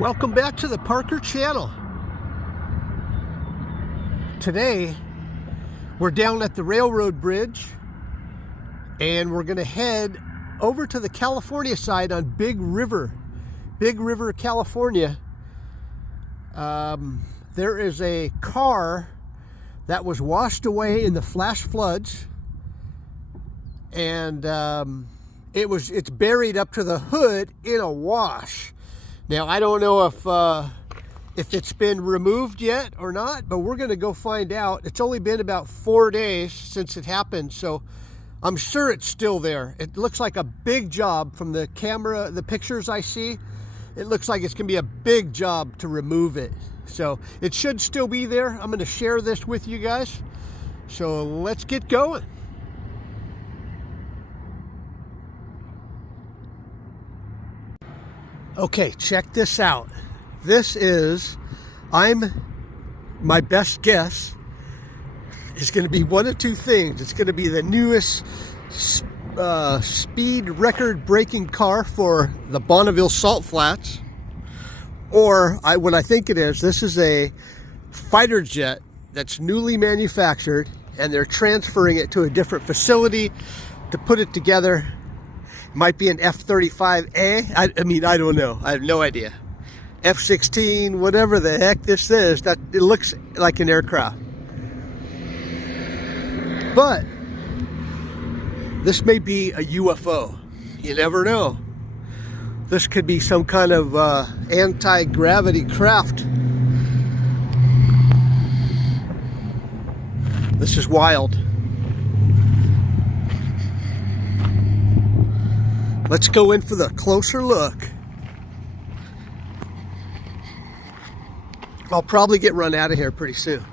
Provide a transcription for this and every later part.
Welcome back to the Parker Channel. Today we're down at the railroad bridge and we're going to head over to the California side on Big River, California. There is a car that was washed away in the flash floods, and it's buried up to the hood in a wash. Now, I don't know if it's been removed yet or not, but we're going to go find out. It's only been about 4 days since it happened, so I'm sure it's still there. It looks like a big job from the camera, the pictures I see. It looks like it's going to be a big job to remove it. So it should still be there. I'm going to share this with you guys. So let's get going. Okay, check this out. This is, my best guess is going to be one of two things. It's going to be the newest speed record breaking car for the Bonneville Salt Flats, or what I think it is, this is a fighter jet that's newly manufactured and they're transferring it to a different facility to put it together. Might be an F-35A. I mean, I don't know. I have no idea. F-16, whatever the heck this is. That it looks like an aircraft. But this may be a UFO. You never know. This could be some kind of anti-gravity craft. This is wild. Let's go in for the closer look. I'll probably get run out of here pretty soon.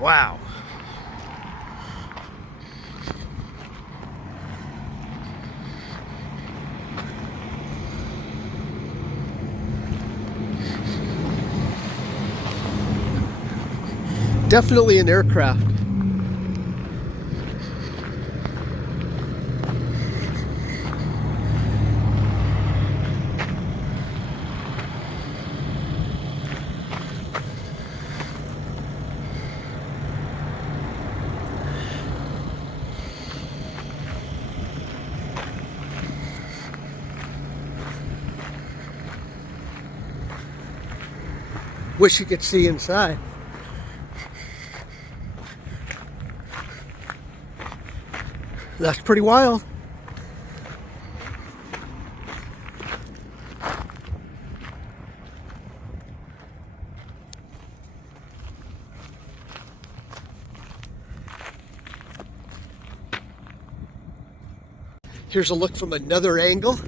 Wow. Definitely an aircraft. Wish you could see inside. That's pretty wild. Here's a look from another angle.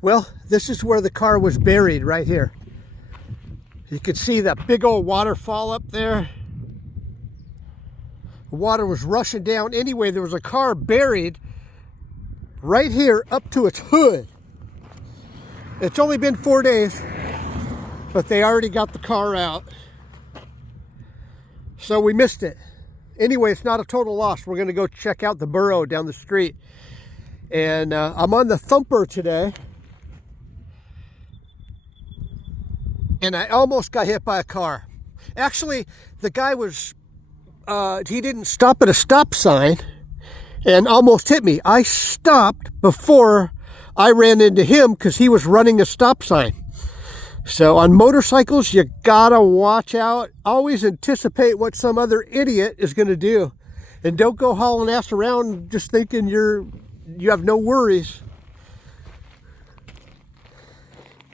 Well, this is where the car was buried, right here. You can see that big old waterfall up there. The water was rushing down. Anyway, there was a car buried right here up to its hood. It's only been 4 days, but they already got the car out. So we missed it. Anyway, it's not a total loss. We're going to go check out the Burro down the street. And I'm on the Thumper today. And I almost got hit by a car. Actually, the guy was, he didn't stop at a stop sign and almost hit me. I stopped before I ran into him because he was running a stop sign. So on motorcycles, you gotta watch out. Always anticipate what some other idiot is gonna do. And don't go hauling ass around just thinking you have no worries.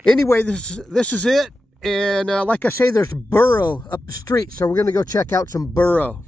Anyway, this is it. And like I say, there's Burro up the street, so we're going to go check out some Burro.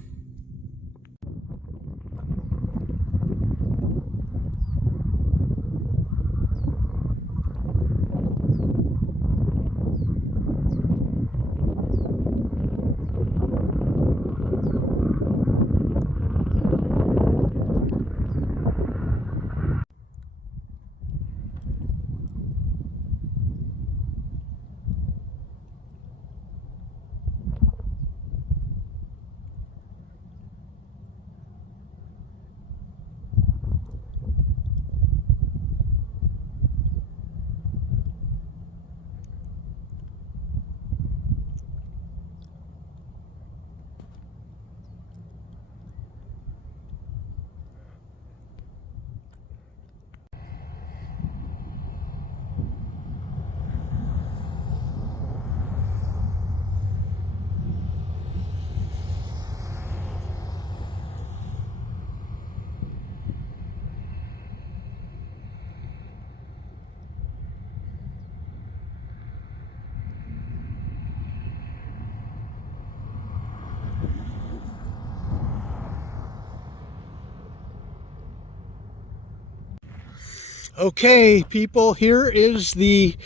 Okay, people, here is the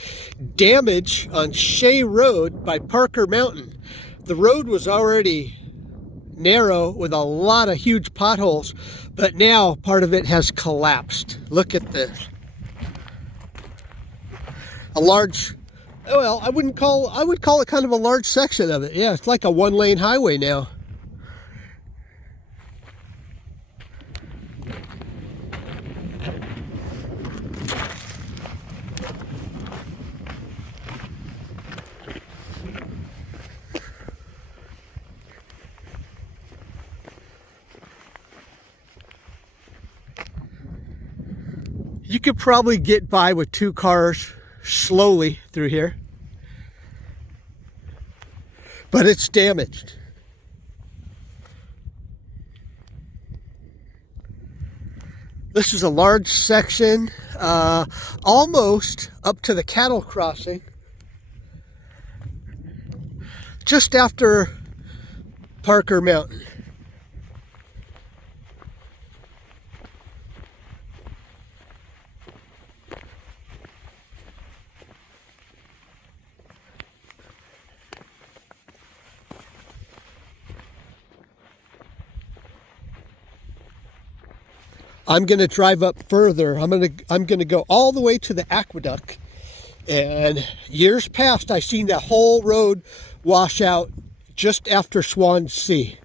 damage on Shea Road by Parker Mountain. The road was already narrow with a lot of huge potholes, but now part of it has collapsed. Look at this. A large, well, I would call it kind of a large section of it. Yeah, it's like a one-lane highway now. You could probably get by with 2 cars slowly through here, but it's damaged. This is a large section, almost up to the cattle crossing, just after Parker Mountain. I'm going to drive up further. I'm going to go all the way to the aqueduct. And years past, I seen that whole road wash out just after Swansea.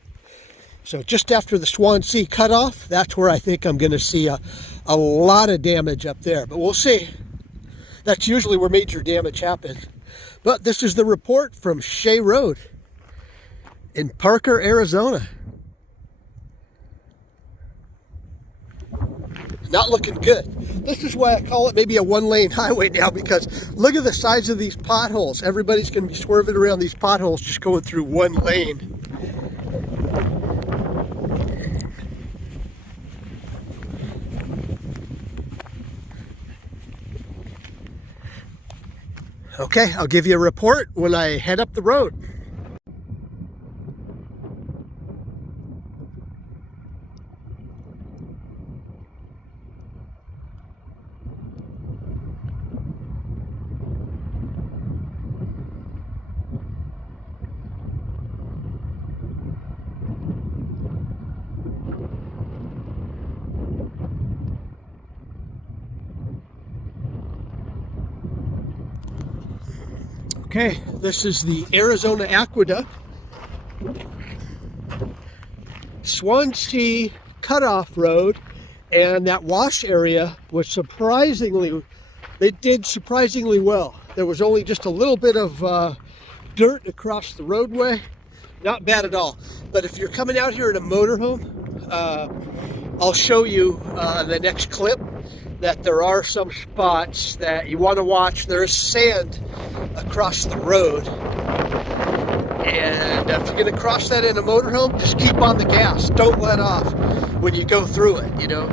So just after the Swansea cutoff, that's where I think I'm going to see a lot of damage up there. But we'll see. That's usually where major damage happens. But this is the report from Shea Road in Parker, Arizona. Not looking good. This is why I call it maybe a one-lane highway now, because look at the size of these potholes. Everybody's going to be swerving around these potholes just going through one lane. Okay, I'll give you a report when I head up the road. Okay, this is the Arizona Aqueduct. Swansea Cutoff Road, and that wash area was surprisingly, they did surprisingly well. There was only just a little bit of dirt across the roadway. Not bad at all. But if you're coming out here in a motorhome, I'll show you in the next clip that there are some spots that you want to watch. There is sand across the road, and if you're going to cross that in a motorhome, just keep on the gas. Don't let off when you go through it, you know.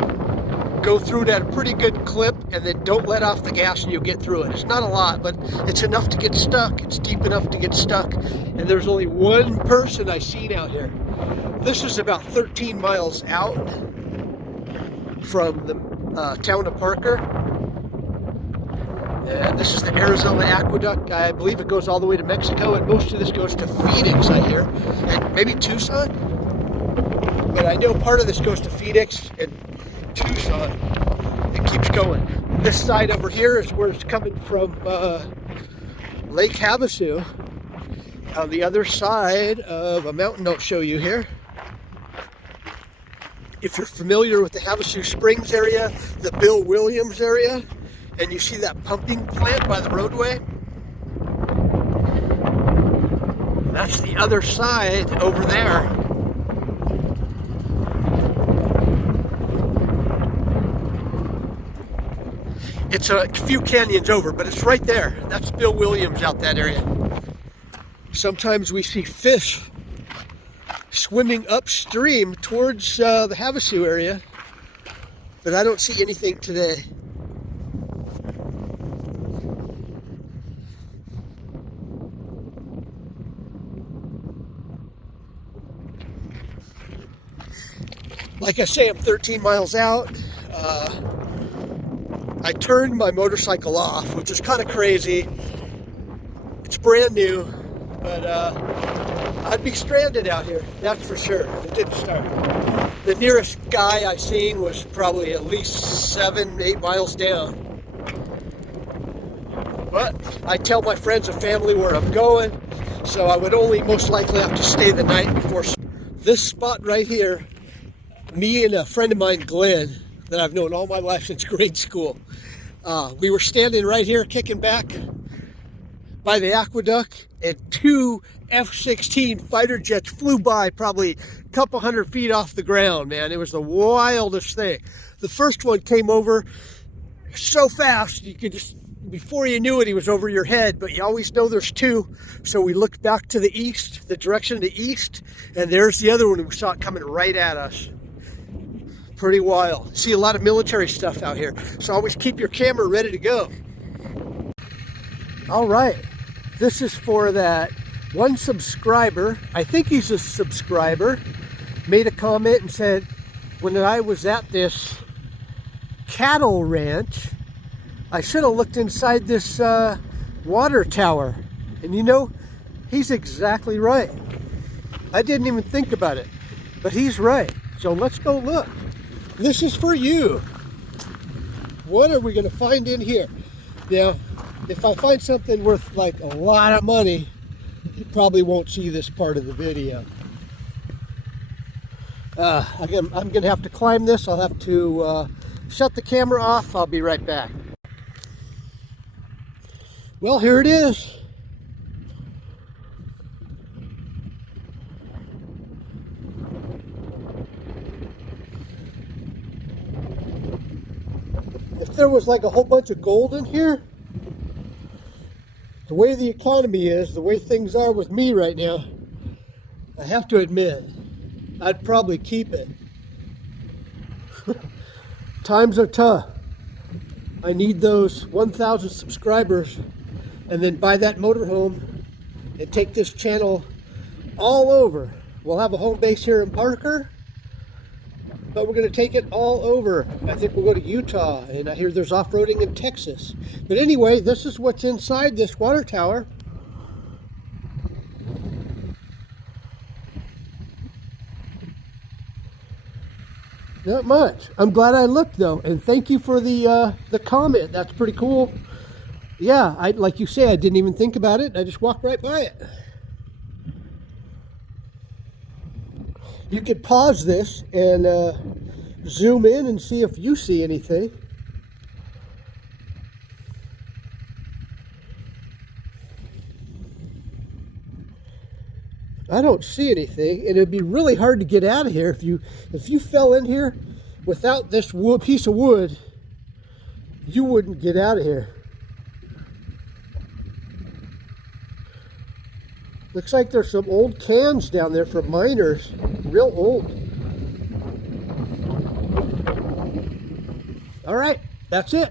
Go through it at a pretty good clip, and then don't let off the gas and you'll get through it. It's not a lot, but it's enough to get stuck. It's deep enough to get stuck, and there's only one person I've seen out here. This is about 13 miles out from the town of Parker, and this is the Arizona Aqueduct. I believe it goes all the way to Mexico, and most of this goes to Phoenix, I hear, and maybe Tucson, but I know part of this goes to Phoenix and Tucson. It keeps going. This side over here is where it's coming from Lake Havasu. On the other side of a mountain I'll show you here. If you're familiar with the Havasu Springs area, the Bill Williams area, and you see that pumping plant by the roadway, that's the other side over there. It's a few canyons over, but it's right there. That's Bill Williams out that area. Sometimes we see fish swimming upstream towards the Havasu area, but I don't see anything today. Like I say, I'm 13 miles out. I turned my motorcycle off, which is kind of crazy. It's brand new, but I'd be stranded out here, that's for sure, if it didn't start. The nearest guy I seen was probably at least 7-8 miles down. But I tell my friends and family where I'm going, so I would only most likely have to stay the night before. This spot right here, me and a friend of mine, Glenn, that I've known all my life since grade school, we were standing right here kicking back by the aqueduct, and 2 F-16 fighter jets flew by probably a couple 100 feet off the ground, man. It was the wildest thing. The first one came over so fast, you could just, before you knew it, he was over your head, but you always know there's 2. So we looked back to the east, the direction of the east, and there's the other one, and we saw it coming right at us. Pretty wild. See a lot of military stuff out here, so always keep your camera ready to go. All right, this is for that one subscriber. I think he's a subscriber. Made a comment and said, when I was at this cattle ranch, I should have looked inside this water tower. And you know, he's exactly right. I didn't even think about it, but he's right. So let's go look. This is for you. What are we gonna find in here? Now, if I find something worth like a lot of money, you probably won't see this part of the video. I'm gonna have to climb this. I'll have to shut the camera off. I'll be right back. Well, here it is. If there was like a whole bunch of gold in here, the way the economy is, the way things are with me right now, I have to admit, I'd probably keep it. Times are tough. I need those 1,000 subscribers and then buy that motorhome and take this channel all over. We'll have a home base here in Parker, but we're going to take it all over. I think we'll go to Utah, and I hear there's off-roading in Texas. But anyway, this is what's inside this water tower. Not much. I'm glad I looked though, and thank you for the comment. That's pretty cool. Yeah, like you say, I didn't even think about it. I just walked right by it. You could pause this and zoom in and see if you see anything. I don't see anything, and it'd be really hard to get out of here if you fell in here without this piece of wood. You wouldn't get out of here. Looks like there's some old cans down there from miners, real old. All right, that's it.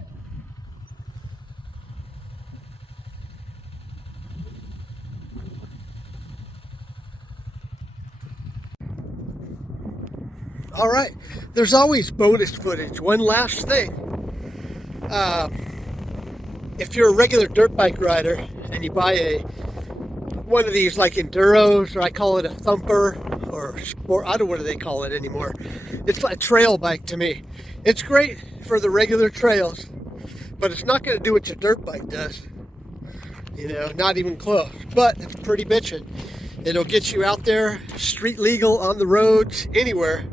All right, there's always bonus footage. One last thing. If you're a regular dirt bike rider and you buy one of these like enduros, or I call it a thumper, or sport, I don't know what do they call it anymore. It's like a trail bike to me. It's great for the regular trails, but it's not going to do what your dirt bike does. You know, not even close. But it's pretty bitchin'. It'll get you out there, street legal on the roads, anywhere.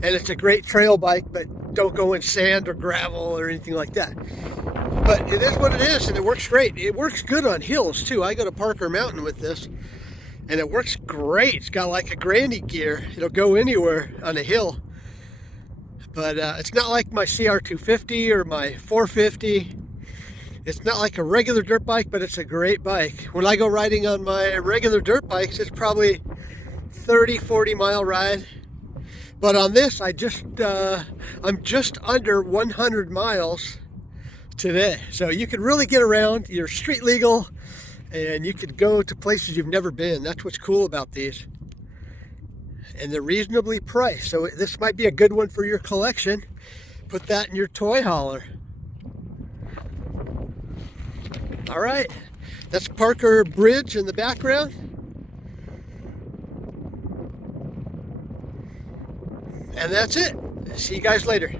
And it's a great trail bike, but don't go in sand or gravel or anything like that. But it is what it is, and it works great. It works good on hills too. I go to Parker Mountain with this, and it works great. It's got like a granny gear. It'll go anywhere on a hill. But it's not like my CR250 or my 450. It's not like a regular dirt bike, but it's a great bike. When I go riding on my regular dirt bikes, it's probably 30, 40 mile ride. But on this, I'm just under 100 miles today. So you can really get around. You're street legal, and you could go to places you've never been. That's what's cool about these. And they're reasonably priced. So this might be a good one for your collection. Put that in your toy hauler. All right, that's Parker Bridge in the background. And that's it. See you guys later.